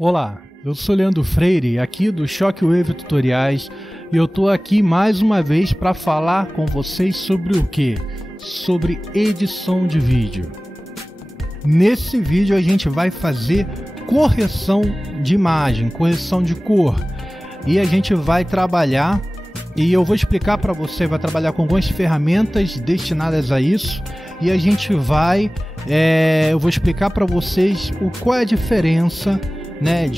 Olá, eu sou Leandro Freire, aqui do Shockwave Tutoriais, e eu tô aqui mais uma vez para falar com vocês sobre o que? Sobre edição de vídeo. Nesse vídeo a gente vai fazer correção de imagem, correção de cor, e a gente vai trabalhar, e eu vou explicar para você, vai trabalhar com algumas ferramentas destinadas a isso, e a gente vai, eu vou explicar para vocês qual é a diferença, né,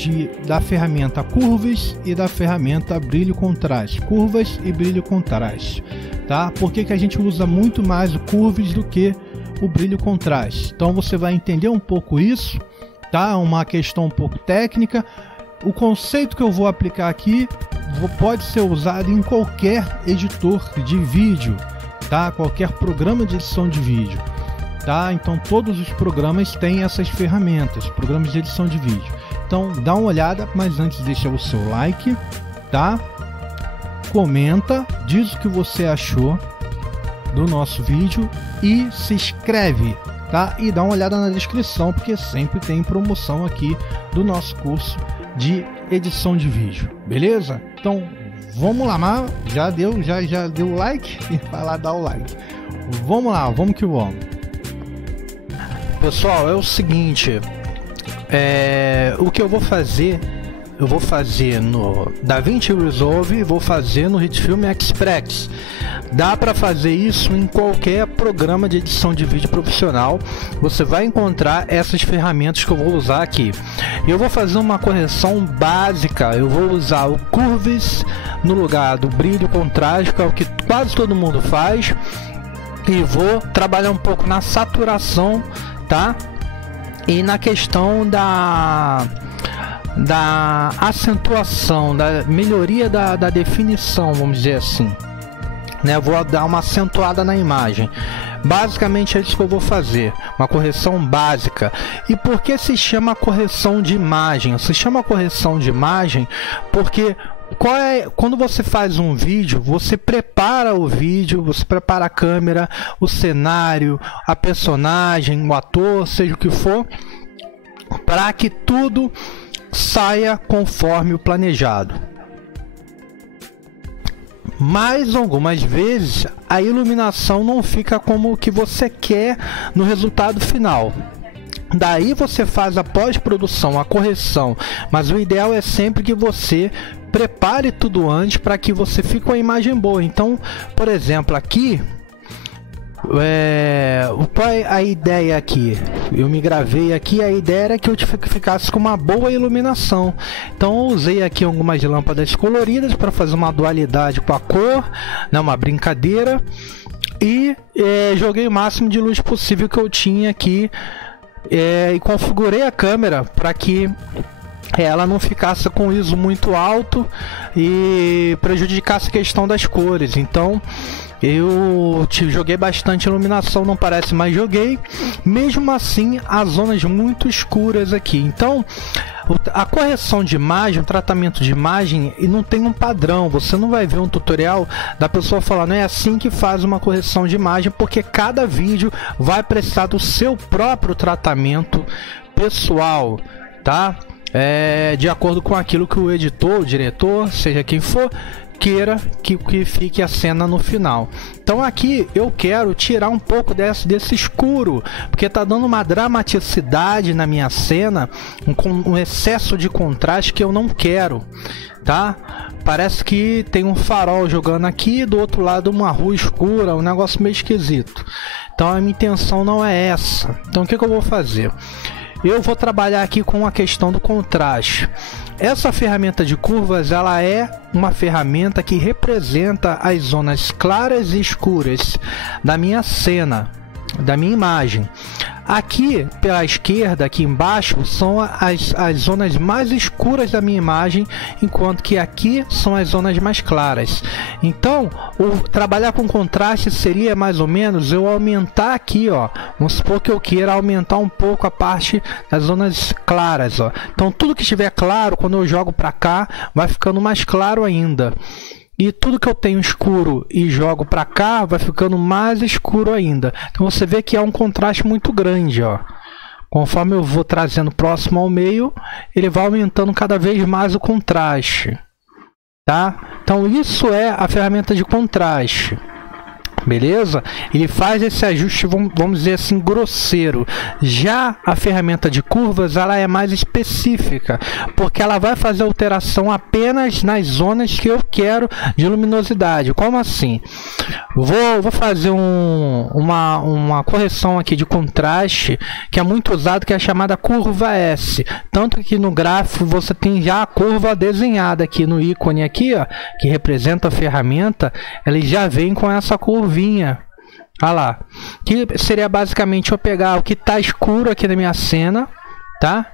da ferramenta curvas e da ferramenta brilho contraste, curvas e brilho contraste, tá? Por que a gente usa muito mais o curvas do que o brilho contraste? Então você vai entender um pouco isso, tá? Uma questão um pouco técnica. O conceito que eu vou aplicar aqui pode ser usado em qualquer editor de vídeo, tá? Qualquer programa de edição de vídeo, tá? Então todos os programas têm essas ferramentas, programas de edição de vídeo. Então dá uma olhada, mas antes deixa o seu like, tá? Comenta, diz o que você achou do nosso vídeo e se inscreve, tá? E dá uma olhada na descrição, porque sempre tem promoção aqui do nosso curso de edição de vídeo, beleza? Então vamos lá, mas já deu o like? Vai lá dar o like. Vamos lá, vamos que vamos. Pessoal, é o seguinte, o que eu vou fazer no DaVinci Resolve e vou fazer no HitFilm Express. Dá para fazer isso em qualquer programa de edição de vídeo profissional. Você vai encontrar essas ferramentas que eu vou usar aqui. Eu vou fazer uma correção básica. Eu vou usar o Curves no lugar do brilho contraste, que é o que quase todo mundo faz. E vou trabalhar um pouco na saturação, tá? E na questão da acentuação, da melhoria da definição, vamos dizer assim, né? Vou dar uma acentuada na imagem. Basicamente é isso que eu vou fazer, uma correção básica. E por que se chama correção de imagem? Se chama correção de imagem porque quando você faz um vídeo, você prepara o vídeo, você prepara a câmera, o cenário, a personagem, o ator, seja o que for, para que tudo saia conforme o planejado. Mas algumas vezes a iluminação não fica como o que você quer no resultado final. Daí você faz a pós-produção, a correção, mas o ideal é sempre que você prepare tudo antes para que você fique com a imagem boa. Então, por exemplo, aqui, qual é a ideia aqui? Eu me gravei aqui, a ideia era que eu ficasse com uma boa iluminação. Então eu usei aqui algumas lâmpadas coloridas para fazer uma dualidade com a cor, né, uma brincadeira, e joguei o máximo de luz possível que eu tinha aqui, e configurei a câmera para que ela não ficasse com ISO muito alto e prejudicasse a questão das cores. Então eu joguei bastante iluminação, não parece, mas joguei. Mesmo assim, as zonas muito escuras aqui. Então a correção de imagem, o tratamento de imagem, e não tem um padrão. Você não vai ver um tutorial da pessoa falando é assim que faz uma correção de imagem, porque cada vídeo vai precisar do seu próprio tratamento pessoal, tá? De acordo com aquilo que o editor, o diretor, seja quem for, queira que fique a cena no final. Então aqui eu quero tirar um pouco desse escuro, porque tá dando uma dramaticidade na minha cena, um excesso de contraste que eu não quero, tá? Parece que tem um farol jogando aqui, do outro lado uma rua escura, um negócio meio esquisito. Então a minha intenção não é essa. Então o que eu vou fazer? Eu vou trabalhar aqui com a questão do contraste. Essa ferramenta de curvas, ela é uma ferramenta que representa as zonas claras e escuras da minha cena, da minha imagem. Aqui pela esquerda, aqui embaixo, são as zonas mais escuras da minha imagem, enquanto que aqui são as zonas mais claras. Então, trabalhar com contraste seria mais ou menos eu aumentar aqui, ó. Vamos supor que eu queira aumentar um pouco a parte das zonas claras, ó. Então, tudo que estiver claro, quando eu jogo para cá, vai ficando mais claro ainda. E tudo que eu tenho escuro e jogo para cá vai ficando mais escuro ainda. Então você vê que é um contraste muito grande, ó. Conforme eu vou trazendo próximo ao meio, ele vai aumentando cada vez mais o contraste, tá? Então isso é a ferramenta de contraste. Beleza? Ele faz esse ajuste, vamos dizer assim, grosseiro. Já a ferramenta de curvas, ela é mais específica, porque ela vai fazer alteração apenas nas zonas que eu quero de luminosidade. Como assim? Vou fazer uma correção aqui de contraste, que é muito usado, que é a chamada curva S. Tanto que no gráfico você tem já a curva desenhada aqui no ícone aqui, ó, que representa a ferramenta, ele já vem com essa curva. Olha lá, que seria basicamente eu pegar o que está escuro aqui na minha cena, tá?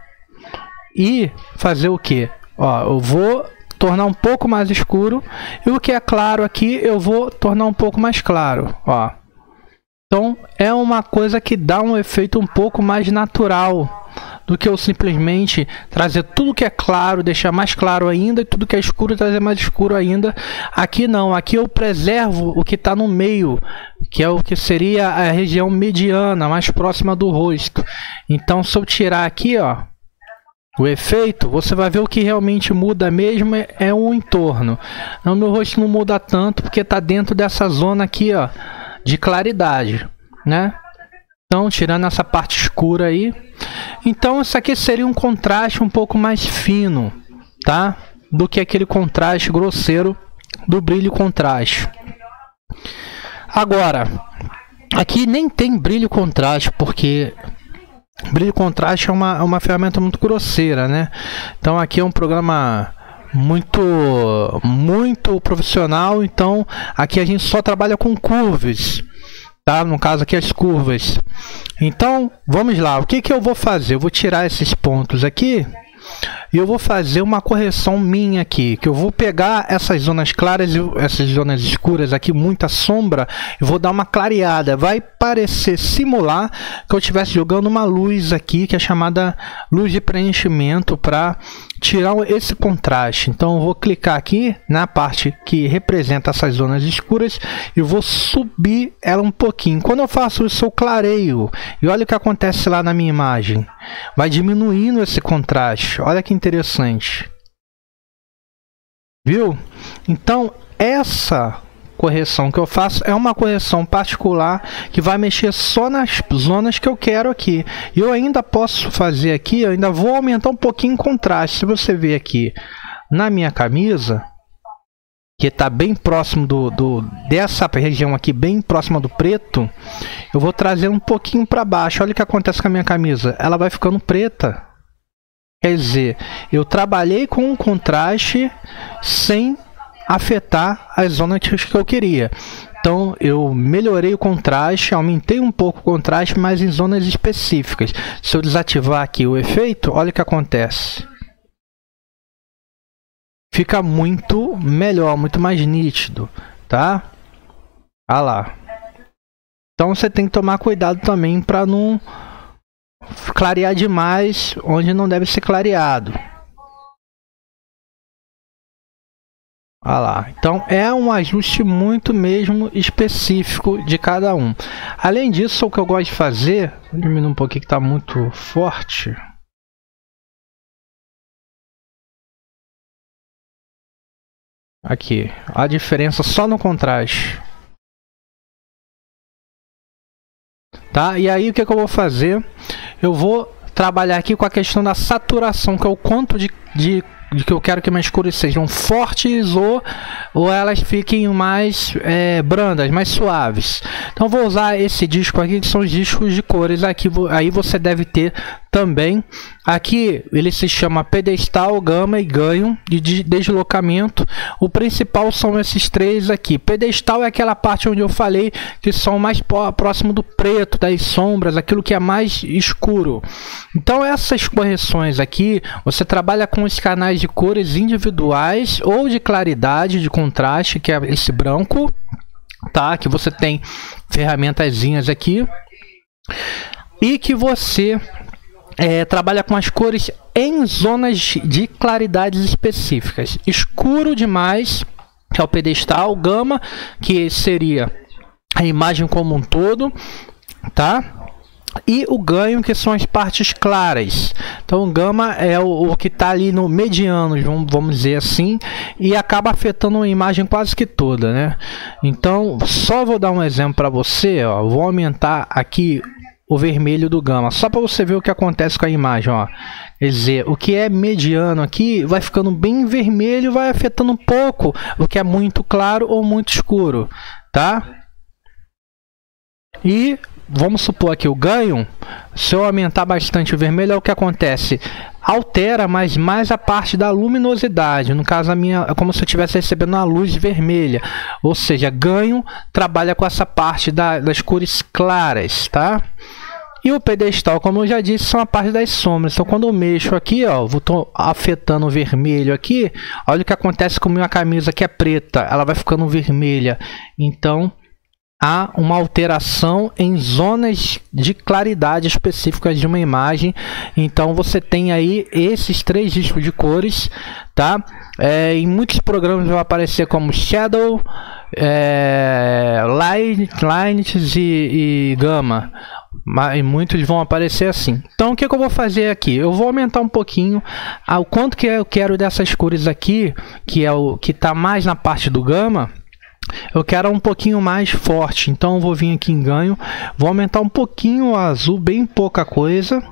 E fazer o que? Ó, eu vou tornar um pouco mais escuro, e o que é claro aqui eu vou tornar um pouco mais claro, ó. Então é uma coisa que dá um efeito um pouco mais natural do que eu simplesmente trazer tudo que é claro, deixar mais claro ainda, e tudo que é escuro trazer mais escuro ainda. Aqui não, aqui eu preservo o que está no meio, que é o que seria a região mediana, mais próxima do rosto. Então se eu tirar aqui, ó, o efeito, você vai ver o que realmente muda mesmo é o entorno. O meu rosto não muda tanto porque está dentro dessa zona aqui, ó, de claridade, né? Então, tirando essa parte escura aí. Então, isso aqui seria um contraste um pouco mais fino, tá? Do que aquele contraste grosseiro do brilho contraste. Agora, aqui nem tem brilho contraste, porque brilho contraste é uma ferramenta muito grosseira, né? Então, aqui é um programa muito profissional. Então, aqui a gente só trabalha com curvas. Tá? No caso aqui as curvas. Então, vamos lá. O que eu vou fazer? Eu vou tirar esses pontos aqui e eu vou fazer uma correção minha aqui. Que eu vou pegar essas zonas claras e essas zonas escuras aqui, muita sombra, e vou dar uma clareada. Vai parecer simular que eu estivesse jogando uma luz aqui, que é chamada luz de preenchimento, para tirar esse contraste. Então eu vou clicar aqui na parte que representa essas zonas escuras e vou subir ela um pouquinho. Quando eu faço isso, eu clareio, e olha o que acontece lá na minha imagem, vai diminuindo esse contraste. Olha que interessante, viu? Então essa correção que eu faço é uma correção particular que vai mexer só nas zonas que eu quero aqui. E eu ainda posso fazer aqui, eu ainda vou aumentar um pouquinho o contraste. Se você ver aqui na minha camisa, que está bem próximo dessa região aqui, bem próxima do preto, eu vou trazer um pouquinho para baixo. Olha o que acontece com a minha camisa, ela vai ficando preta. Quer dizer, eu trabalhei com o contraste sem afetar as zonas que eu queria. Então eu melhorei o contraste, aumentei um pouco o contraste, mas em zonas específicas. Se eu desativar aqui o efeito, olha o que acontece. Fica muito melhor, muito mais nítido, tá? Olha lá. Então você tem que tomar cuidado também para não clarear demais onde não deve ser clareado. Olha lá. Então é um ajuste muito mesmo específico de cada um. Além disso, o que eu gosto de fazer, vou diminuir um pouquinho que está muito forte. Aqui, a diferença só no contraste. Tá? E aí o que eu vou fazer? Eu vou trabalhar aqui com a questão da saturação, que é o quanto de que eu quero que minhas cores sejam fortes ou elas fiquem mais brandas, mais suaves. Então vou usar esse disco aqui, que são os discos de cores aqui. Aí você deve ter também. Aqui ele se chama pedestal, gama e ganho de deslocamento. O principal são esses três aqui. Pedestal é aquela parte onde eu falei que são mais próximo do preto, das sombras, aquilo que é mais escuro. Então essas correções aqui, você trabalha com os canais de cores individuais ou de claridade, de contraste, que é esse branco, tá? Que você tem ferramentazinhas aqui. E que você trabalha com as cores em zonas de claridades específicas. Escuro demais, que é o pedestal, gama, que seria a imagem como um todo, tá? e o ganho, que são as partes claras. Então o gama é o que está ali no mediano, vamos dizer assim, e acaba afetando a imagem quase que toda, né? Então só vou dar um exemplo para você, ó. Vou aumentar aqui o vermelho do gama, só para você ver o que acontece com a imagem, ó. Quer dizer, o que é mediano aqui vai ficando bem vermelho, vai afetando um pouco o que é muito claro ou muito escuro, tá? E vamos supor aqui o ganho, se eu aumentar bastante o vermelho, é o que acontece? Altera mais a parte da luminosidade. No caso, a minha é como se eu estivesse recebendo uma luz vermelha. Ou seja, ganho trabalha com essa parte das cores claras, tá? E o pedestal, como eu já disse, são a parte das sombras. Então, quando eu mexo aqui, ó, estou afetando o vermelho aqui, olha o que acontece com a minha camisa que é preta. Ela vai ficando vermelha. Então, há uma alteração em zonas de claridade específicas de uma imagem. Então você tem aí esses 3 tipos de cores, tá? Em muitos programas vai aparecer como Shadow, Light e Gama, mas muitos vão aparecer assim. Então o que eu vou fazer aqui? Eu vou aumentar um pouquinho o quanto que eu quero dessas cores aqui, que é o que está mais na parte do Gama. Eu quero um pouquinho mais forte, então eu vou vir aqui em ganho, vou aumentar um pouquinho o azul, bem pouca coisa,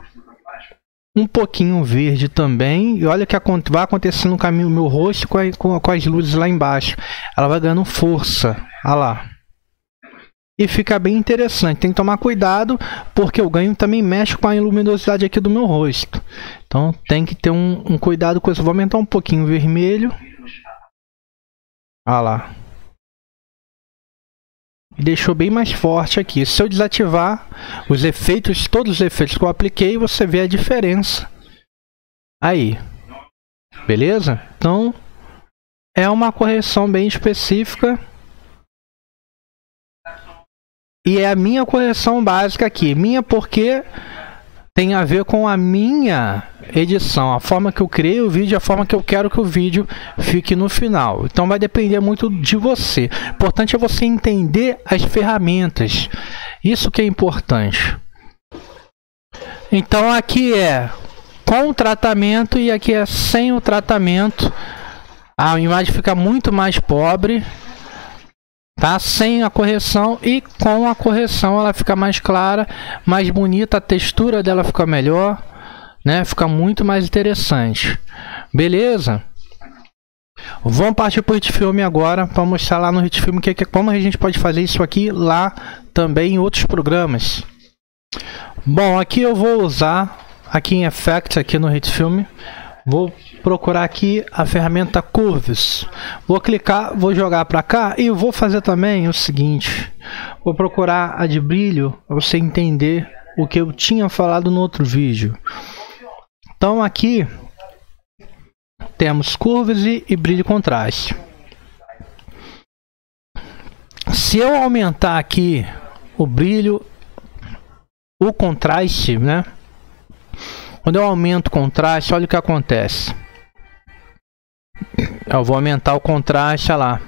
um pouquinho verde também, e olha o que vai acontecer no caminho do meu rosto com as luzes lá embaixo, ela vai ganhando força, olha lá, e fica bem interessante. Tem que tomar cuidado, porque o ganho também mexe com a luminosidade aqui do meu rosto, então tem que ter um cuidado com isso. Vou aumentar um pouquinho o vermelho, olha lá. E deixou bem mais forte aqui. Se eu desativar os efeitos, todos os efeitos que eu apliquei, você vê a diferença aí, beleza? Então é uma correção bem específica e é a minha correção básica aqui. Minha porque tem a ver com a minha edição, a forma que eu criei o vídeo, a forma que eu quero que o vídeo fique no final. Então vai depender muito de você. O importante é você entender as ferramentas. Isso que é importante. Então aqui é com o tratamento e aqui é sem o tratamento. A imagem fica muito mais pobre, tá? Sem a correção, e com a correção ela fica mais clara, mais bonita, a textura dela fica melhor, né? Fica muito mais interessante. Beleza? Vamos partir para o HitFilm agora para mostrar lá no HitFilm como a gente pode fazer isso aqui lá também em outros programas. Bom, aqui eu vou usar aqui em Effects, aqui no HitFilm, vou procurar aqui a ferramenta Curves. Vou clicar, vou jogar para cá e vou fazer também o seguinte. Vou procurar a de brilho para você entender o que eu tinha falado no outro vídeo. Então aqui temos curvas e brilho e contraste. Se eu aumentar aqui o brilho, o contraste, né? Quando eu aumento o contraste, olha o que acontece. Eu vou aumentar o contraste, olha lá.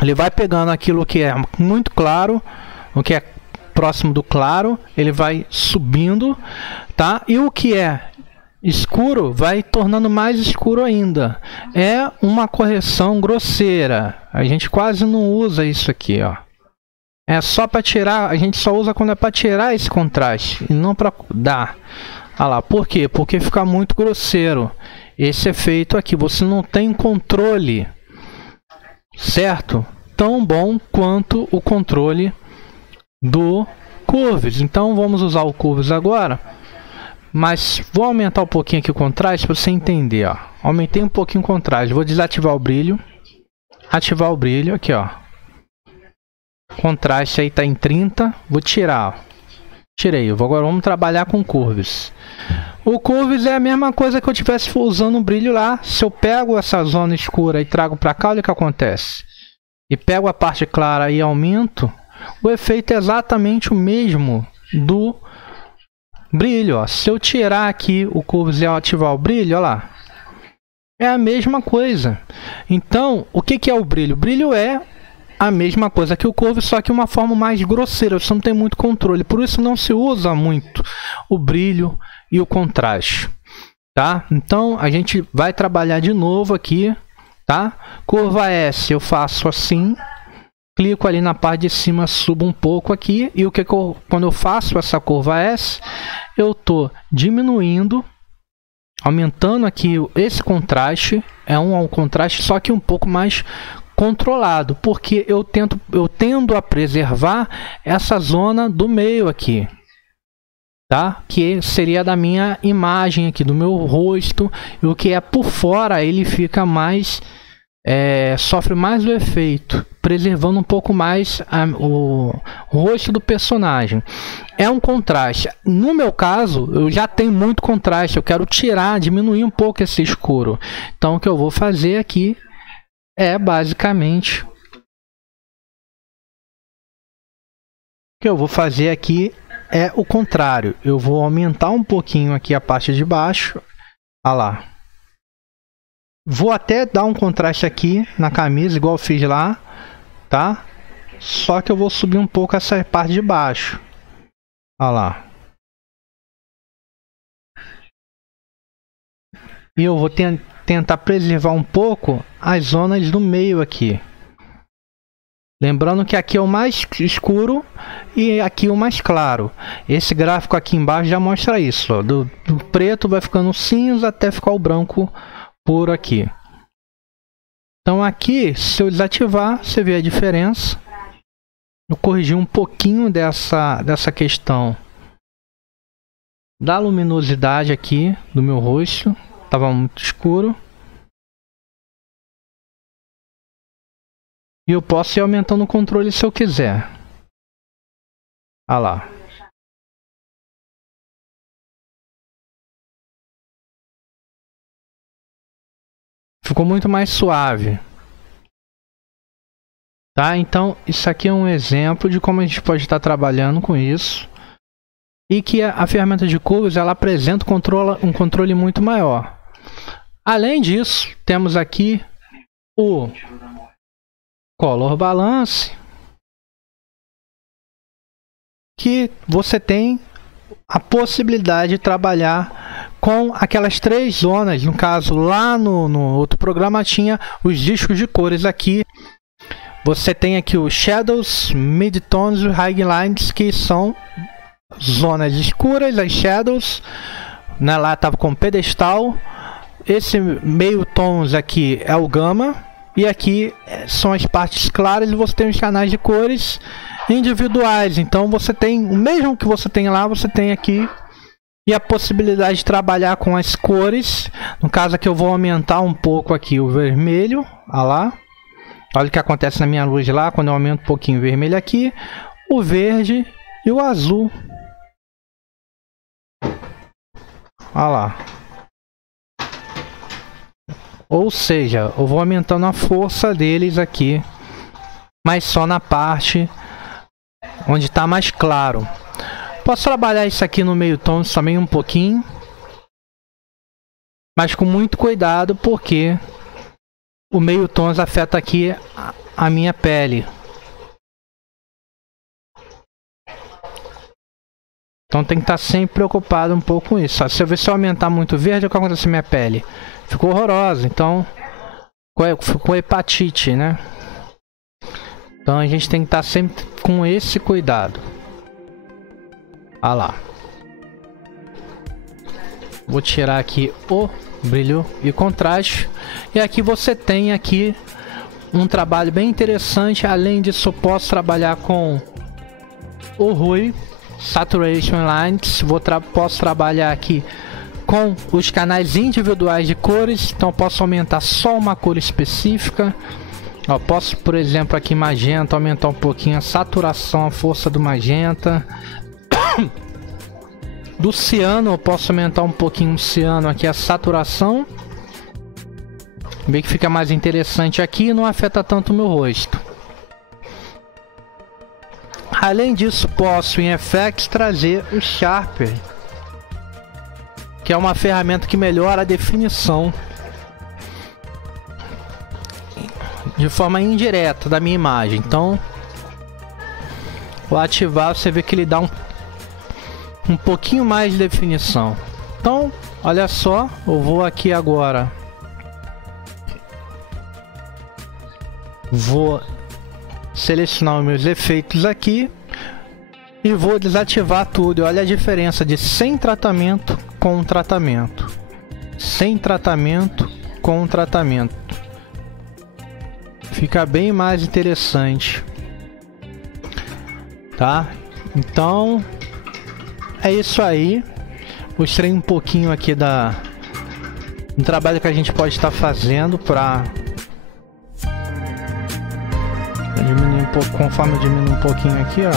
Ele vai pegando aquilo que é muito claro, o que é próximo do claro, ele vai subindo, tá? E o que é escuro vai tornando mais escuro ainda. É uma correção grosseira. A gente quase não usa isso aqui, ó. É só para tirar, a gente só usa quando é para tirar esse contraste e não para dar. Olha lá, por quê? Porque fica muito grosseiro. Esse efeito aqui, você não tem controle, certo? Tão bom quanto o controle do Curves. Então vamos usar o Curves agora. Mas vou aumentar um pouquinho aqui o contraste para você entender, ó. Aumentei um pouquinho o contraste. Vou desativar o brilho. Ativar o brilho aqui, ó. Contraste aí tá em 30. Vou tirar, ó. Tirei. Agora vamos trabalhar com Curves. O Curves é a mesma coisa que eu estivesse usando o brilho lá. Se eu pego essa zona escura e trago para cá, olha o que acontece. E pego a parte clara e aumento, o efeito é exatamente o mesmo do brilho, ó. Se eu tirar aqui o Curves e ativar o brilho, olha lá, é a mesma coisa. Então, o que é o brilho? O brilho é a mesma coisa que o Curve, só que uma forma mais grosseira, você não tem muito controle, por isso não se usa muito o brilho e o contraste, tá? Então a gente vai trabalhar de novo aqui, tá? Curva S eu faço assim, clico ali na parte de cima, subo um pouco aqui, e quando eu faço essa curva S, eu tô diminuindo, aumentando aqui esse contraste, é um contraste só que um pouco mais controlado, porque eu tendo a preservar essa zona do meio aqui, tá? Que seria da minha imagem aqui, do meu rosto, e o que é por fora ele fica mais, sofre mais o efeito, preservando um pouco mais o rosto do personagem. É um contraste. No meu caso, eu já tenho muito contraste, eu quero tirar, diminuir um pouco esse escuro. Então o que eu vou fazer aqui é basicamente é o contrário. Eu vou aumentar um pouquinho aqui a parte de baixo. Olha lá. Vou até dar um contraste aqui na camisa, igual eu fiz lá, tá? Só que eu vou subir um pouco essa parte de baixo. Olha lá. E eu vou tentar preservar um pouco as zonas do meio aqui. Lembrando que aqui é o mais escuro e aqui o mais claro. Esse gráfico aqui embaixo já mostra isso. Ó. Do preto vai ficando cinza até ficar o branco puro aqui. Então aqui, se eu desativar, você vê a diferença. Eu corrigi um pouquinho dessa questão da luminosidade aqui do meu rosto. Estava muito escuro. E eu posso ir aumentando o controle se eu quiser. Olha lá. Ficou muito mais suave. Tá? Então, isso aqui é um exemplo de como a gente pode estar trabalhando com isso. E que a ferramenta de curvas, ela apresenta um controle muito maior. Além disso, temos aqui o Color Balance, que você tem a possibilidade de trabalhar com aquelas 3 zonas. No caso, lá no outro programa tinha os discos de cores. Aqui você tem aqui os Shadows, Midtones e Highlines, que são zonas escuras, as Shadows, né? Lá estava com pedestal. Esse meio tons aqui é o Gama. E aqui são as partes claras, e você tem os canais de cores individuais. Então você tem o mesmo que você tem lá, você tem aqui. E a possibilidade de trabalhar com as cores. No caso aqui eu vou aumentar um pouco aqui o vermelho. Olha lá. Olha o que acontece na minha luz lá, quando eu aumento um pouquinho o vermelho aqui. O verde e o azul. Olha lá. Ou seja, eu vou aumentando a força deles aqui, mas só na parte onde está mais claro. Posso trabalhar isso aqui no meio tom também um pouquinho, mas com muito cuidado, porque o meio tons afeta aqui a minha pele. Então tem que estar sempre preocupado um pouco com isso. Se eu aumentar muito verde, o que acontece com a minha pele? Ficou horrorosa, então ficou hepatite, né? Então a gente tem que estar sempre com esse cuidado. Olha lá. Vou tirar aqui o brilho e contraste. E aqui você tem aqui um trabalho bem interessante. Além disso, eu posso trabalhar com o Hue, Saturation Lines. Posso trabalhar aqui com os canais individuais de cores. Então posso aumentar só uma cor específica. Eu posso, por exemplo, aqui magenta, aumentar um pouquinho a saturação, a força do magenta. Do ciano eu posso aumentar um pouquinho o ciano aqui, a saturação. Bem que fica mais interessante aqui e não afeta tanto o meu rosto. Além disso, posso em Effects trazer o Sharper, que é uma ferramenta que melhora a definição de forma indireta da minha imagem. Então, vou ativar, você vê que ele dá um pouquinho mais de definição. Então, olha só, eu vou aqui agora, vou selecionar os meus efeitos aqui e vou desativar tudo. Olha a diferença de sem tratamento com tratamento, sem tratamento com tratamento. Fica bem mais interessante, tá? Então é isso aí. Mostrei um pouquinho aqui do trabalho que a gente pode estar fazendo para diminuir um pouco, conforme eu diminuo um pouquinho aqui, ó.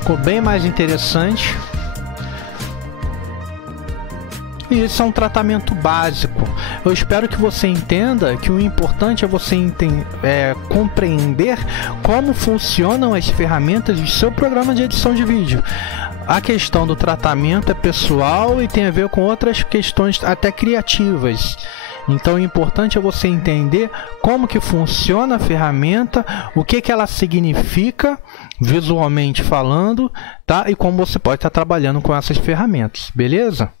Ficou bem mais interessante. E isso é um tratamento básico. Eu espero que você entenda que o importante é você compreender como funcionam as ferramentas do seu programa de edição de vídeo. A questão do tratamento é pessoal e tem a ver com outras questões até criativas. Então o importante é você entender como que funciona a ferramenta, o que ela significa visualmente falando, tá? E como você pode estar trabalhando com essas ferramentas, beleza?